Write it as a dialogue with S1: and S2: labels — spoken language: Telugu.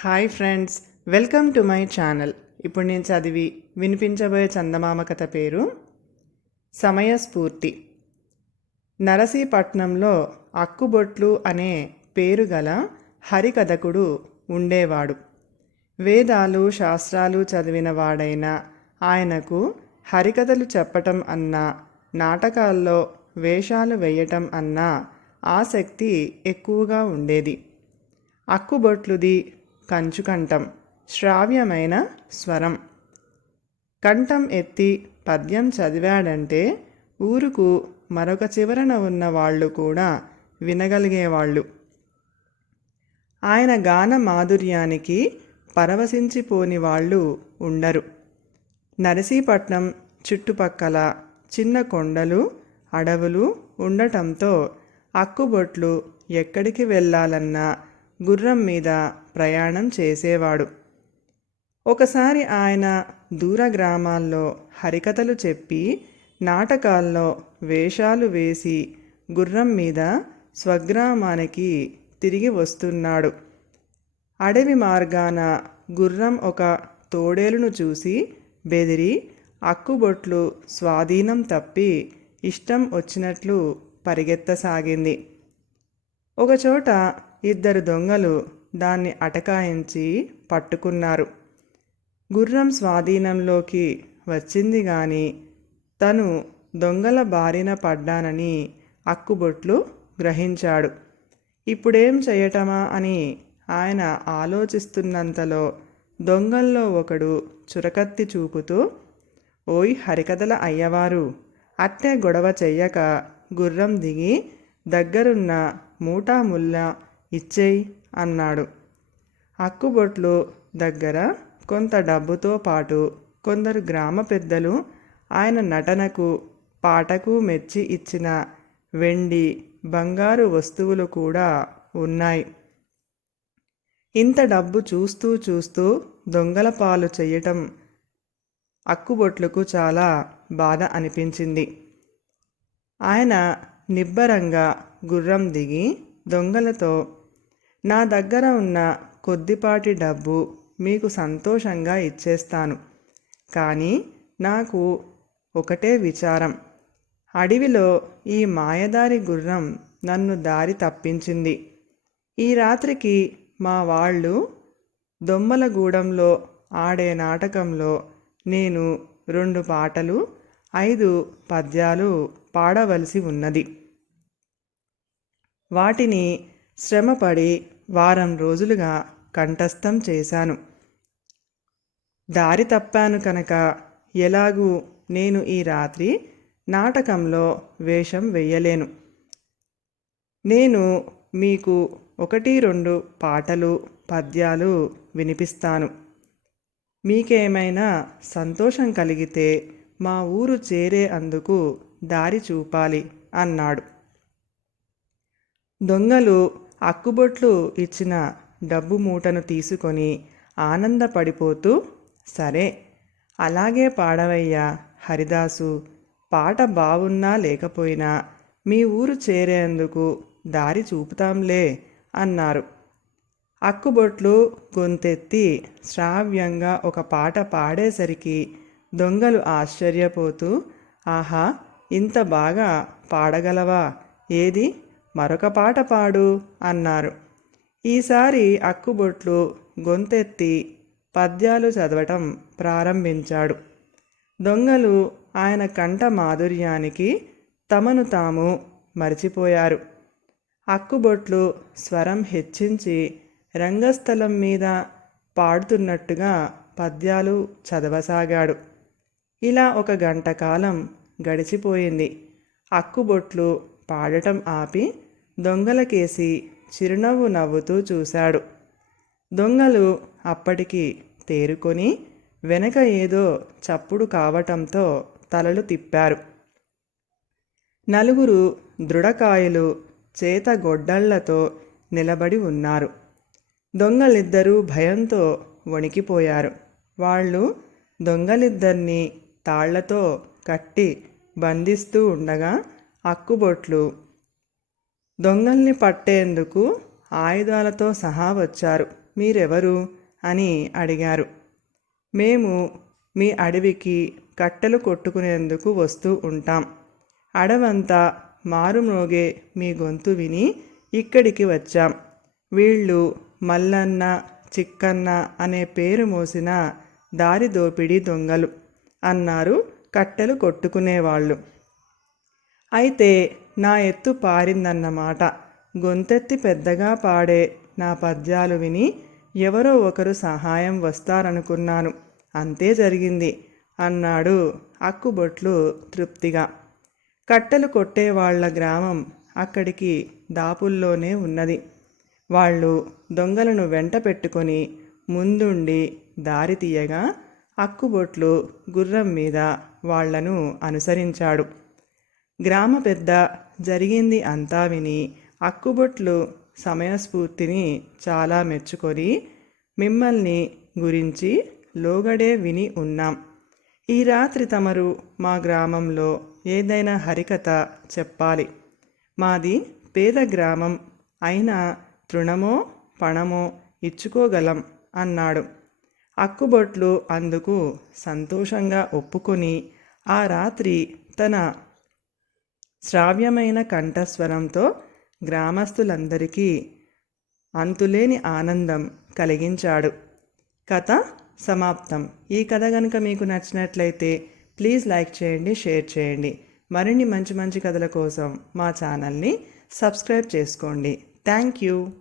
S1: Hi friends welcome to my channel. ఇప్పుడు నేను చదివి వినిపించబోయే చందమామ కథ పేరు సమయస్ఫూర్తి. నరసీపట్నంలో అక్కుబొట్లు అనే పేరు గల హరికథకుడు ఉండేవాడు. వేదాలు శాస్త్రాలు చదివిన వాడైన ఆయనకు హరికథలు చెప్పటం అన్నా నాటకాల్లో వేషాలు వేయటం అన్నా ఆసక్తి ఎక్కువగా ఉండేది. అక్కుబొట్లుది కంచుకంఠం. శ్రావ్యమైన స్వరం. కంఠం ఎత్తి పద్యం చదివాడంటే ఊరుకు మరొక చివరన ఉన్న వాళ్ళు కూడా వినగలిగేవాళ్ళు. ఆయన గాన మాధుర్యానికి పరవశించిపోని వాళ్ళు ఉండరు. నరసీపట్నం చుట్టుపక్కల చిన్న కొండలు అడవులు ఉండటంతో అక్కుబొట్లు ఎక్కడికి వెళ్ళాలన్నా గుర్రం మీద ప్రయాణం చేసేవాడు. ఒకసారి ఆయన దూర గ్రామాల్లో హరికథలు చెప్పి నాటకాల్లో వేషాలు వేసి గుర్రం మీద స్వగ్రామానికి తిరిగి వస్తున్నాడు. అడవి మార్గాన గుర్రం ఒక తోడేలును చూసి బెదిరి అక్కుబొట్లు స్వాధీనం తప్పి ఇష్టం వచ్చినట్లు పరిగెత్తసాగింది. ఒకచోట ఇద్దరు దొంగలు దాన్ని అటకాయించి పట్టుకున్నారు. గుర్రం స్వాధీనంలోకి వచ్చింది గాని తను దొంగల బారిన పడ్డానని అక్కుబొట్లు గ్రహించాడు. ఇప్పుడేం చేయటమా అని ఆయన ఆలోచిస్తున్నంతలో దొంగల్లో ఒకడు చురకత్తి చూపుతూ ఓయ్ హరికథల అయ్యవారు అట్టే గొడవ చెయ్యక గుర్రం దిగి దగ్గరున్న మూటా ముల్ల ఇచ్చేయి అన్నాడు. అక్కుబొట్లు దగ్గర కొంత డబ్బుతో పాటు కొందరు గ్రామ పెద్దలు ఆయన నటనకు పాటకు మెచ్చి ఇచ్చిన వెండి బంగారు వస్తువులు కూడా ఉన్నాయి. ఇంత డబ్బు చూస్తూ చూస్తూ దొంగల పాలు చేయటం అక్కుబొట్లకు చాలా బాధ అనిపించింది. ఆయన నిబ్బరంగా గుర్రం దిగి దొంగలతో నా దగ్గర ఉన్న కొద్దిపాటి డబ్బు మీకు సంతోషంగా ఇచ్చేస్తాను. కానీ నాకు ఒకటే విచారం. అడవిలో ఈ మాయదారి గుర్రం నన్ను దారి తప్పించింది. ఈ రాత్రికి మా వాళ్ళు దొమ్మలగూడెంలో ఆడే నాటకంలో నేను రెండు పాటలు ఐదు పద్యాలు పాడవలసి ఉన్నది. వాటిని శ్రమపడి వారం రోజులుగా కంఠస్థం చేశాను. దారి తప్పాను కనుక ఎలాగూ నేను ఈ రాత్రి నాటకంలో వేషం వెయ్యలేను నేను మీకు ఒకటి రెండు పాటలు పద్యాలు వినిపిస్తాను. మీకేమైనా సంతోషం కలిగితే మా ఊరు చేరే అందుకు దారి చూపాలి అన్నాడు. దొంగలు అక్కుబొట్లు ఇచ్చిన డబ్బు మూటను తీసుకొని ఆనందపడిపోతూ సరే అలాగే పాడవయ్యా హరిదాసు పాట బావున్నా లేకపోయినా మీ ఊరు చేరేందుకు దారి చూపుతాంలే అన్నారు. అక్కుబొట్లు గొంతెత్తి శ్రావ్యంగా ఒక పాట పాడేసరికి దొంగలు ఆశ్చర్యపోతూ ఆహా ఇంత బాగా పాడగలవా? ఏది? మరొక పాట పాడు అన్నారు. ఈసారి అక్కుబొట్లు గొంతెత్తి పద్యాలు చదవటం ప్రారంభించాడు. దొంగలు ఆయన కంఠ మాధుర్యానికి తమను తాము మరిచిపోయారు. అక్కుబొట్లు స్వరం హెచ్చించి రంగస్థలం మీద పాడుతున్నట్టుగా పద్యాలు చదవసాగాడు. ఇలా ఒక గంట కాలం గడిచిపోయింది. అక్కుబొట్లు పాడటం ఆపి దొంగలకేసి చిరునవ్వు నవ్వుతూ చూశాడు. దొంగలు అప్పటికి తేరుకొని వెనక ఏదో చప్పుడు కావటంతో తలలు తిప్పారు. నలుగురు దృఢకాయలు చేత గొడ్డళ్ళతో నిలబడి ఉన్నారు. దొంగలిద్దరూ భయంతో వణికిపోయారు. వాళ్ళు దొంగలిద్దరినీ తాళ్ళతో కట్టి బంధిస్తూ ఉండగా అక్కుబొట్లు దొంగల్ని పట్టేందుకు ఆయుధాలతో సహా వచ్చారు. మీరెవరు? అని అడిగారు. మేము మీ అడవికి కట్టెలు కొట్టుకునేందుకు వస్తూ ఉంటాం. అడవంతా మారుమ్రోగే మీ గొంతు విని ఇక్కడికి వచ్చాం. వీళ్ళు మల్లన్న చిక్కన్న అనే పేరు మోసిన దారి దోపిడీ దొంగలు అన్నారు. కట్టెలు కొట్టుకునేవాళ్ళు. అయితే నా ఎత్తు పారిందన్నమాట. గొంతెత్తి పెద్దగా పాడే నా పద్యాలు విని ఎవరో ఒకరు సహాయం వస్తారనుకున్నాను. అంతే జరిగింది అన్నాడు అక్కుబొట్లు తృప్తిగా. కట్టెలు కొట్టే వాళ్ళ గ్రామం అక్కడికి దాపుల్లోనే ఉన్నది. వాళ్ళు దొంగలను వెంట పెట్టుకొని ముందుండి దారి తీయగా అక్కుబొట్లు గుర్రం మీద వాళ్ళను అనుసరించాడు. గ్రామ పెద్ద జరిగింది అంతా విని అక్కుబొట్లు సమయస్ఫూర్తిని చాలా మెచ్చుకొని మిమ్మల్ని గురించి లోగడే విని ఉన్నాం. ఈ రాత్రి తమరు మా గ్రామంలో ఏదైనా హరికథ చెప్పాలి. మాది పేద గ్రామం. అయినా తృణమో పణమో ఇచ్చుకోగలం అన్నాడు. అక్కుబొట్లు అందుకు సంతోషంగా ఒప్పుకొని ఆ రాత్రి తన శ్రావ్యమైన కంఠస్వరంతో గ్రామస్తులందరికీ అంతులేని ఆనందం కలిగించాడు. కథ సమాప్తం. ఈ కథ కనుక మీకు నచ్చినట్లయితే ప్లీజ్ లైక్ చేయండి షేర్ చేయండి. మరిన్ని మంచి మంచి కథల కోసం మా ఛానల్ని సబ్స్క్రైబ్ చేసుకోండి. Thank you.